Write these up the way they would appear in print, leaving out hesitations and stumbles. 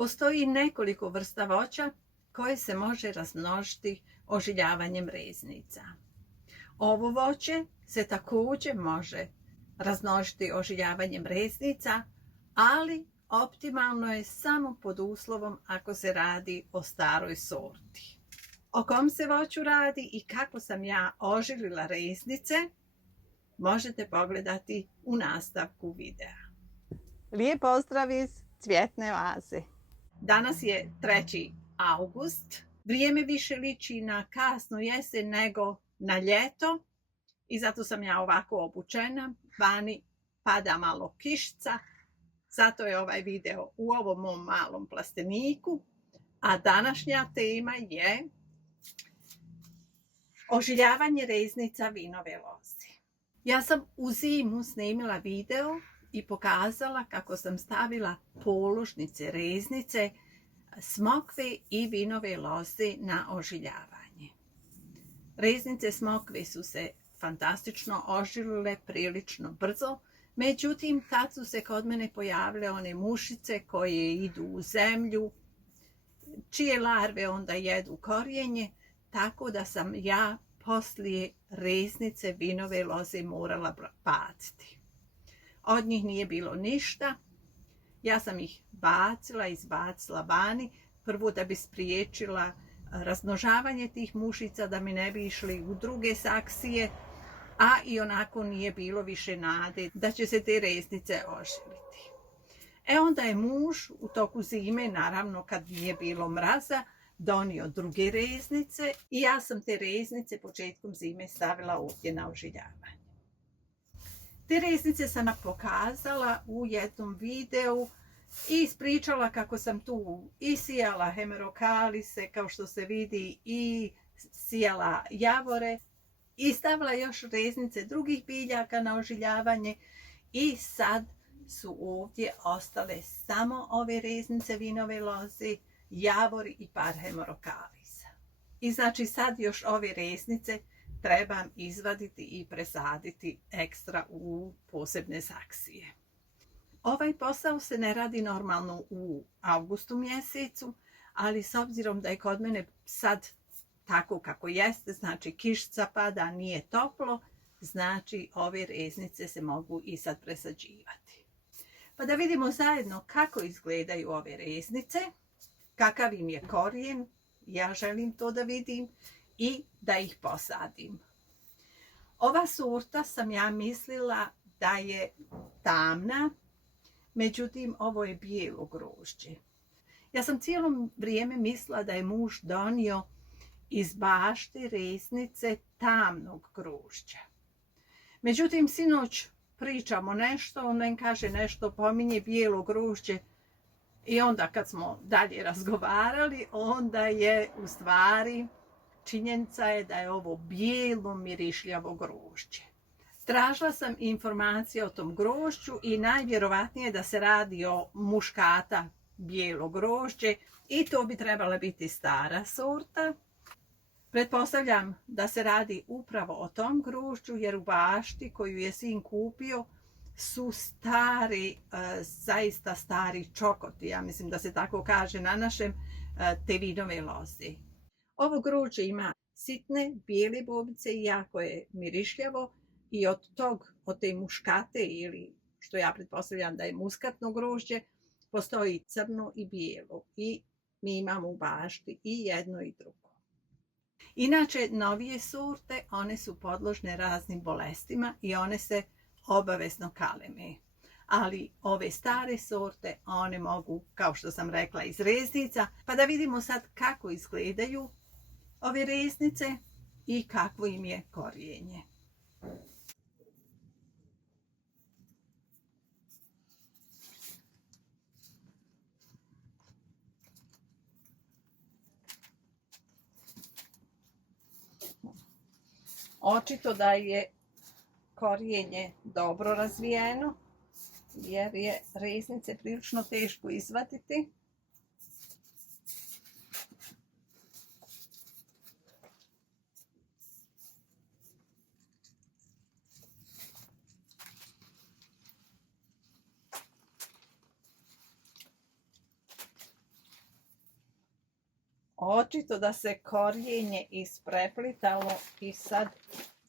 Postoji nekoliko vrsta voća koje se može razmnožiti oživljavanjem reznica. Ovo voće se također može razmnožiti oživljavanjem reznica, ali optimalno je samo pod uslovom ako se radi o staroj sorti. O kom se voću radi i kako sam ja oživila reznice možete pogledati u nastavku videa. Lijep pozdrav iz Cvjetne oaze. Danas je 3. august. Vrijeme više liči na kasnu jesen nego na ljeto i zato sam ja ovako obučena. Vani pada malo kišica, zato je ovaj video u ovom mom malom plasteniku. A današnja tema je oživljavanje reznica vinove loze. Ja sam u zimu snimila video i pokazala kako sam stavila položnice reznice, smokve i vinove loze na oživljavanje. Reznice smokve su se fantastično oživile prilično brzo, međutim tad su se kod mene pojavile one mušice koje idu u zemlju, čije larve onda jedu korijenje, tako da sam ja poslije reznice vinove loze morala baciti. Od njih nije bilo ništa. Ja sam ih izbacila vani, prvo da bi spriječila razmnožavanje tih mušica, da mi ne bi išli u druge saksije, a i onako nije bilo više nade da će se te reznice oživiti. Onda je muž u toku zime, naravno kad nije bilo mraza, donio druge reznice i ja sam te reznice početkom zime stavila ovdje na oživljavanje. Te reznice sam pokazala u jednom videu i ispričala kako sam tu i sijala hemerokalise, kao što se vidi, i sijala javore i stavila još reznice drugih biljaka na oživljavanje i sad su ovdje ostale samo ove reznice vinove loze, javori i par hemerokalisa. I znači sad još ove reznice trebam izvaditi i presaditi ekstra u posebne saksije. Ovaj posao se ne radi normalno u avgustu mjesecu, ali s obzirom da je kod mene sad tako kako jeste, znači kišica pada, nije toplo, znači ove reznice se mogu i sad presađivati. Pa da vidimo zajedno kako izgledaju ove reznice, kakav im je korijen, ja želim to da vidim i da ih posadim. Ova sorta sam ja mislila da je tamna, međutim ovo je bijelo grožđe. Ja sam cijelo vrijeme mislila da je muž donio iz bašte reznice tamnog grožđa. Međutim, sinoć pričamo nešto, on meni kaže nešto, pominje bijelo grožđe i onda kad smo dalje razgovarali, onda je u stvari činjenica je da je ovo bijelo mirišljavo grožđe. Tražila sam informacije o tom grožđu i najvjerovatnije da se radi o muškata bijelo grožđe i to bi trebala biti stara sorta. Pretpostavljam da se radi upravo o tom grožđu jer u bašti koju je sin kupio su stari, zaista stari čokoti, ja mislim da se tako kaže na našem, te vinove loze. Ovo grožđe ima sitne bijele bobice i jako je mirišljavo i od te muškate ili što ja pretpostavljam da je muskatno grožđe, postoji crno i bijelo i mi imamo u bašti i jedno i drugo. Inače, novije sorte, one su podložne raznim bolestima i one se obavezno kaleme. Ali ove stare sorte, one mogu, kao što sam rekla, iz reznica. Pa da vidimo sad kako izgledaju ove reznice i kakvo im je korijenje. Očito da je korijenje dobro razvijeno, jer je reznice prilično teško izvaditi. Očito da se korijenje ispreplitalo i sad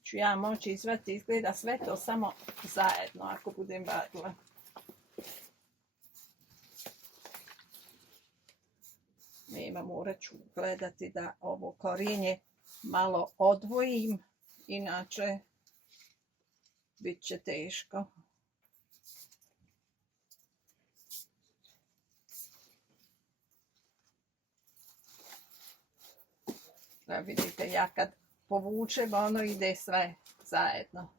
ću ja moći izvati, izgleda sve to samo zajedno ako budem vadila. Nema, morat ću gledati da ovo korijenje malo odvojim, inače bit će teško. Da vidite, ja kad povučem, ono ide sve zajedno.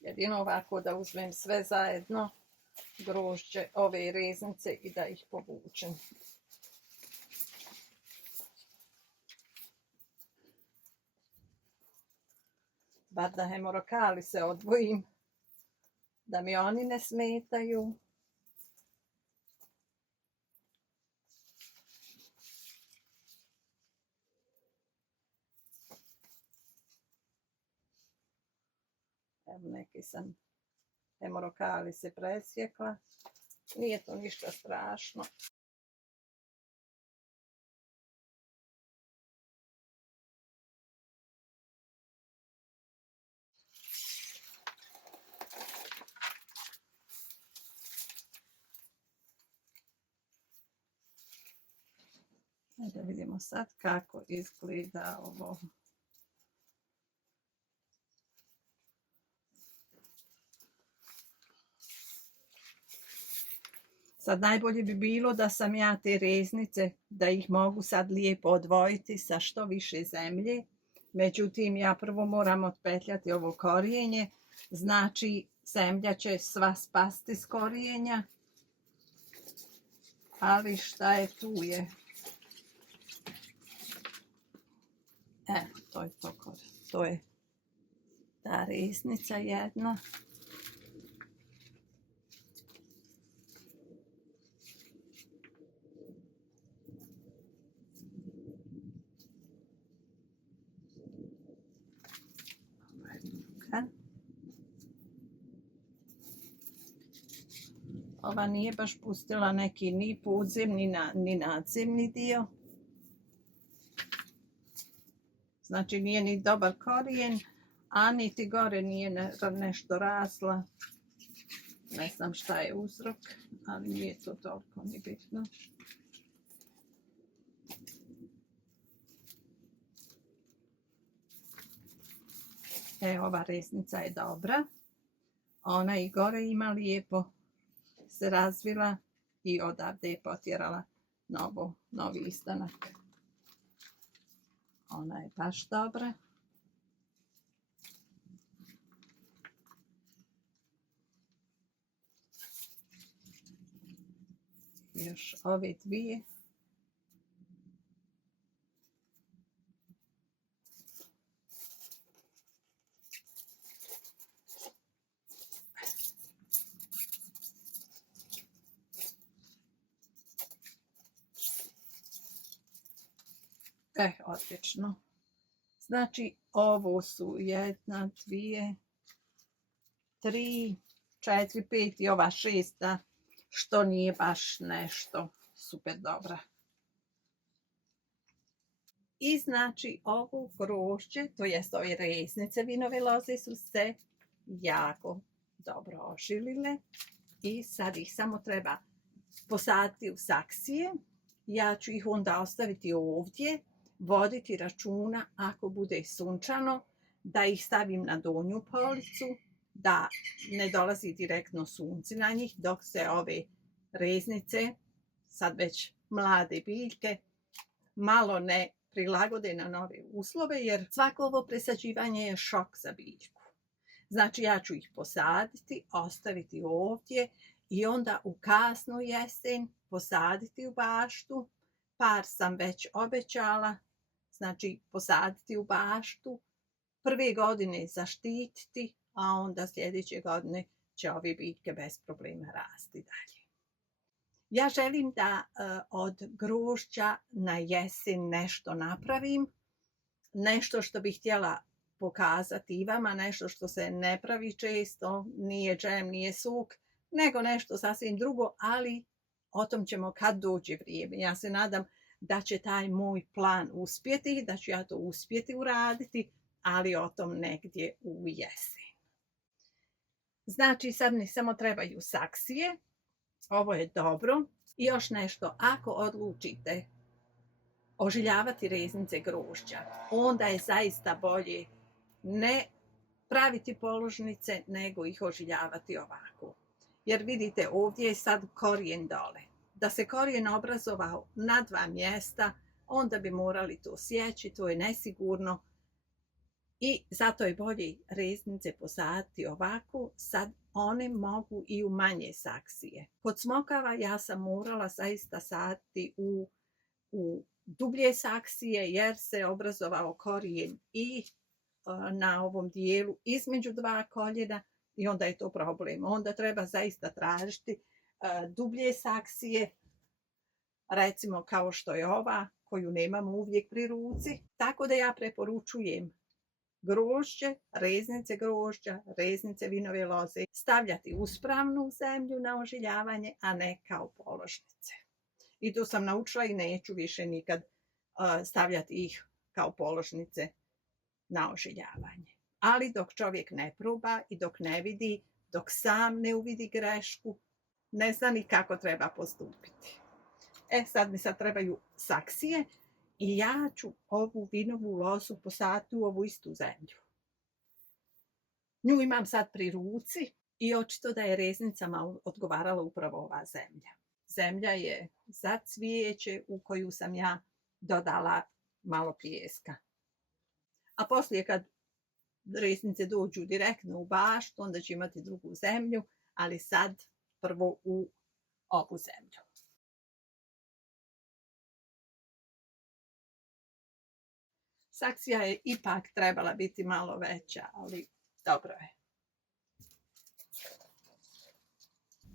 Jedino ovako da uzmem sve zajedno, grožđe, ove reznice i da ih povučem. Bar da hemorokali se odvojim, da mi oni ne smetaju. Evo, neki sam hemorokali se presjekla. Nije to ništa strašno. Da vidimo sad kako izgleda ovo. Sad najbolje bi bilo da sam ja te reznice, da ih mogu sad lijepo odvojiti sa što više zemlje. Međutim, ja prvo moram otpetljati ovo korijenje. Znači, zemlja će sva spasti s korijenja. Ali šta je tu je? Evo, to je to. To je ta reznica jedna. Ova nije baš pustila neki ni podzemni ni nadzemni dio. Znači nije ni dobar korijen, a niti gore nije nešto rasla. Ne znam šta je uzrok, ali nije to toliko ni bitno. Ova reznica je dobra. Ona i gore ima lijepo se razvila i odavde je potjerala novi istanak. Ona je baš dobra. Još ove dvije. Odlično. Znači, ovo su 1, 2, 3, 4, 5 i ova 6, što nije baš nešto super dobra. I znači, ovo grožđe, to jest ove reznice vinove loze su se jako dobro ožilile i sad ih samo treba posaditi u saksije. Ja ću ih onda ostaviti ovdje, voditi računa ako bude sunčano, da ih stavim na donju policu, da ne dolazi direktno sunce na njih, dok se ove reznice, sad već mlade biljke, malo ne prilagode na nove uslove, jer svako ovo presađivanje je šok za biljku. Znači ja ću ih posaditi, ostaviti ovdje i onda u kasnu jesen posaditi u baštu. Par sam već obećala, znači posaditi u baštu, prve godine zaštititi, a onda sljedeće godine će ove biljke bez problema rasti dalje. Ja želim da od grožđa na jesen nešto napravim, nešto što bih htjela pokazati i vama, nešto što se ne pravi često, nije džem, nije sok, nego nešto sasvim drugo, ali o tom ćemo kad dođe vrijeme. Ja se nadam da će taj moj plan uspjeti, da ću ja to uspjeti uraditi, ali o tom negdje u jesen. Znači sad mi samo trebaju saksije, ovo je dobro. I još nešto, ako odlučite ožiljavati reznice grožđa, onda je zaista bolje ne praviti položnice, nego ih ožiljavati ovako. Jer vidite, ovdje je sad korijen dole. Da se korijen obrazovao na 2 mjesta, onda bi morali to sjeći, to je nesigurno. I zato je bolje reznice posaditi ovako, sad one mogu i u manje saksije. Kod smokava ja sam morala zaista saditi u dublje saksije jer se obrazovao korijen i na ovom dijelu između 2 koljena i onda je to problem. Onda treba zaista tražiti dublje saksije, recimo kao što je ova koju nemamo uvijek pri ruci. Tako da ja preporučujem grožđe, reznice grožđa, reznice vinove loze stavljati uspravnu zemlju na ožiljavanje, a ne kao položnice. I to sam naučila i neću više nikad stavljati ih kao položnice na ožiljavanje. Ali dok čovjek ne proba i dok ne vidi, dok sam ne uvidi grešku, ne zna ni kako treba postupiti. Sad mi trebaju saksije i ja ću ovu vinovu lozu posaditi u ovu istu zemlju. Nju imam sad pri ruci i očito da je reznicama odgovarala upravo ova zemlja. Zemlja je za cvijeće u koju sam ja dodala malo pijeska. A poslije kad reznice dođu direktno u baštu, onda će imati drugu zemlju, ali sad prvo u ovu zemlju. Saksija je ipak trebala biti malo veća, ali dobro je.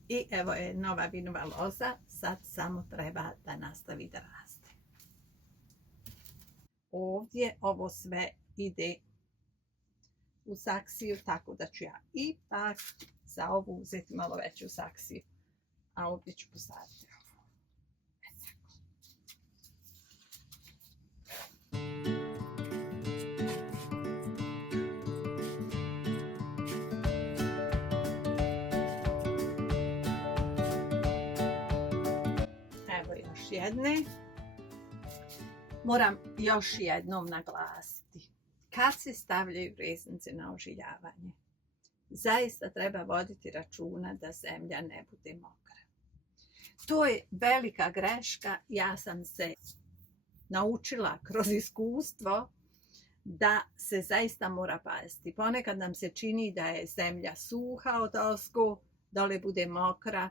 I evo je nova vinova loza, sad samo treba da nastavi da raste. Ovdje ovo sve ide u saksiju, tako da ću ja ipak za ovu uzeti malo veću saksiju, a ovdje ću posaditi ovo. Još jedne. Moram još jednom naglasiti. Kad se stavljaju reznice na ožiljavanje, zaista treba voditi računa da zemlja ne bude mokra. To je velika greška. Ja sam se naučila kroz iskustvo da se zaista mora paziti. Ponekad nam se čini da je zemlja suha odozgo, dole bude mokra.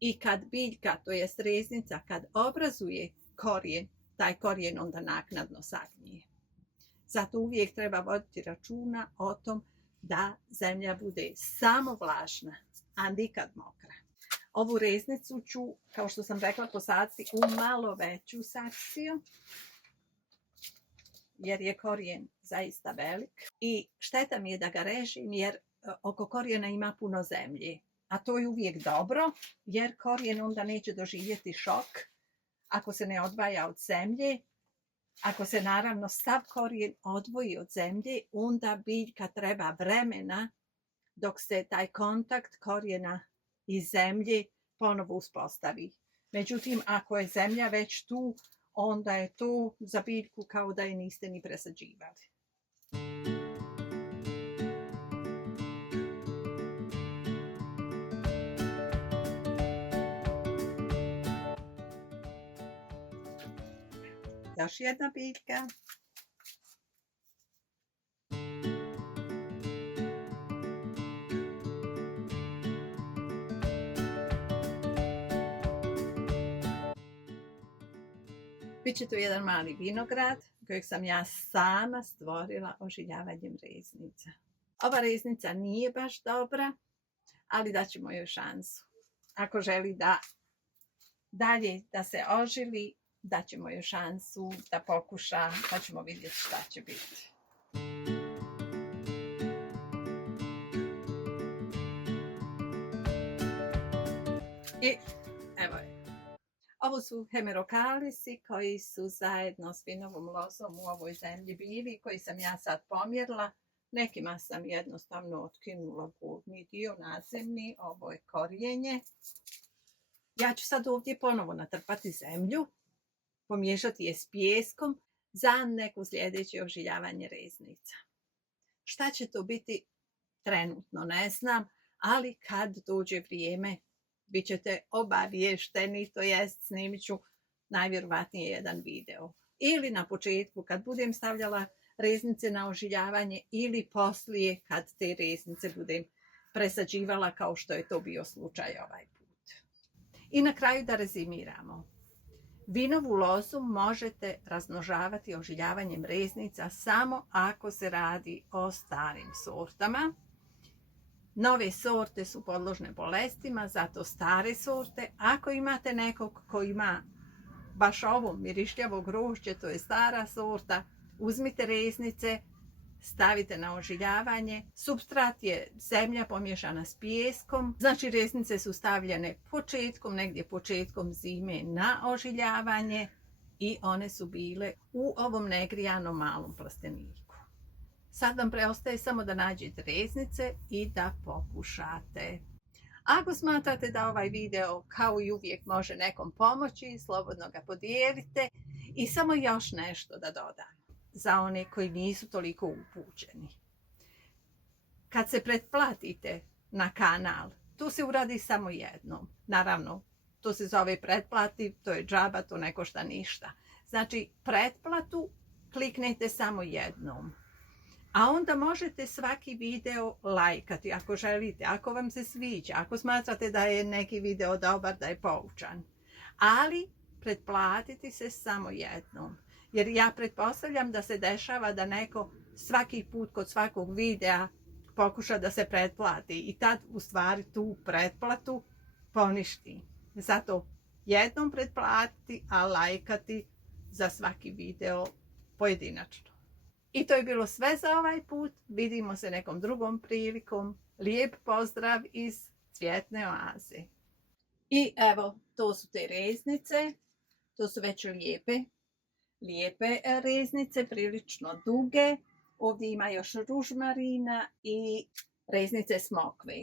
I kad biljka, to jest reznica, kad obrazuje korijen, taj korijen onda naknadno sagnije. Zato uvijek treba voditi računa o tom da zemlja bude samo vlažna, a nikad mokra. Ovu reznicu ću, kao što sam rekla, posaditi u malo veću saksiju, jer je korijen zaista velik. I šteta mi je da ga režim, jer oko korijena ima puno zemlje. A to je uvijek dobro, jer korijen onda neće doživjeti šok ako se ne odvaja od zemlje. Ako se naravno sav korijen odvoji od zemlje, onda biljka treba vremena dok se taj kontakt korijena i zemlje ponovo uspostavi. Međutim, ako je zemlja već tu, onda je to za biljku kao da je niste ni presađivali. Još jedna biljka. Biće tu jedan mali vinograd kojeg sam ja sama stvorila ožiljavanjem reznica. Ova reznica nije baš dobra, ali daćemo joj šansu. Ako želi da dalje da se ožili, daćemo joj šansu da pokuša, pa ćemo vidjeti šta će biti. I evo je. Ovo su hemerokalisi koji su zajedno s vinovom lozom u ovoj zemlji bili, koji sam ja sad pomjerila. Nekima sam jednostavno otkinula gornji dio, nadzemni, ovo je korijenje. Ja ću sad ovdje ponovo natrpati zemlju, pomiješati je s pijeskom za neko sljedeće ožiljavanje reznica. Šta će to biti trenutno ne znam, ali kad dođe vrijeme bit ćete obaviješteni, to jest snimit ću najvjerovatnije jedan video. Ili na početku kad budem stavljala reznice na ožiljavanje ili poslije kad te reznice budem presađivala kao što je to bio slučaj ovaj put. I na kraju da rezimiramo. Vinovu lozu možete razmnožavati ožiljavanjem reznica samo ako se radi o starim sortama. Nove sorte su podložne bolestima, zato stare sorte. Ako imate nekog ko ima baš ovo mirišljavo grožđe, to je stara sorta, uzmite reznice, stavite na ožiljavanje. Supstrat je zemlja pomiješana s pijeskom, znači reznice su stavljene negdje početkom zime na ožiljavanje i one su bile u ovom negrijanom malom plasteniku. Sad vam preostaje samo da nađete reznice i da pokušate. Ako smatrate da ovaj video kao i uvijek može nekom pomoći, slobodno ga podijelite. I samo još nešto da dodam za one koji nisu toliko upućeni. Kad se pretplatite na kanal, to se uradi samo jednom. Naravno, to se zove pretplati, to je džaba, to ne košta ništa. Znači, pretplatu kliknete samo jednom. A onda možete svaki video lajkati ako želite, ako vam se sviđa, ako smatrate da je neki video dobar, da je poučan. Ali pretplatiti se samo jednom. Jer ja pretpostavljam da se dešava da neko svaki put kod svakog videa pokuša da se pretplati i tad u stvari tu pretplatu poništi. Zato jednom pretplatiti, a lajkati za svaki video pojedinačno. I to je bilo sve za ovaj put. Vidimo se nekom drugom prilikom. Lijep pozdrav iz Cvjetne oaze. I evo, to su te reznice. To su već lijepe reznice, prilično duge. Ovdje ima još ružmarina i reznice smokve.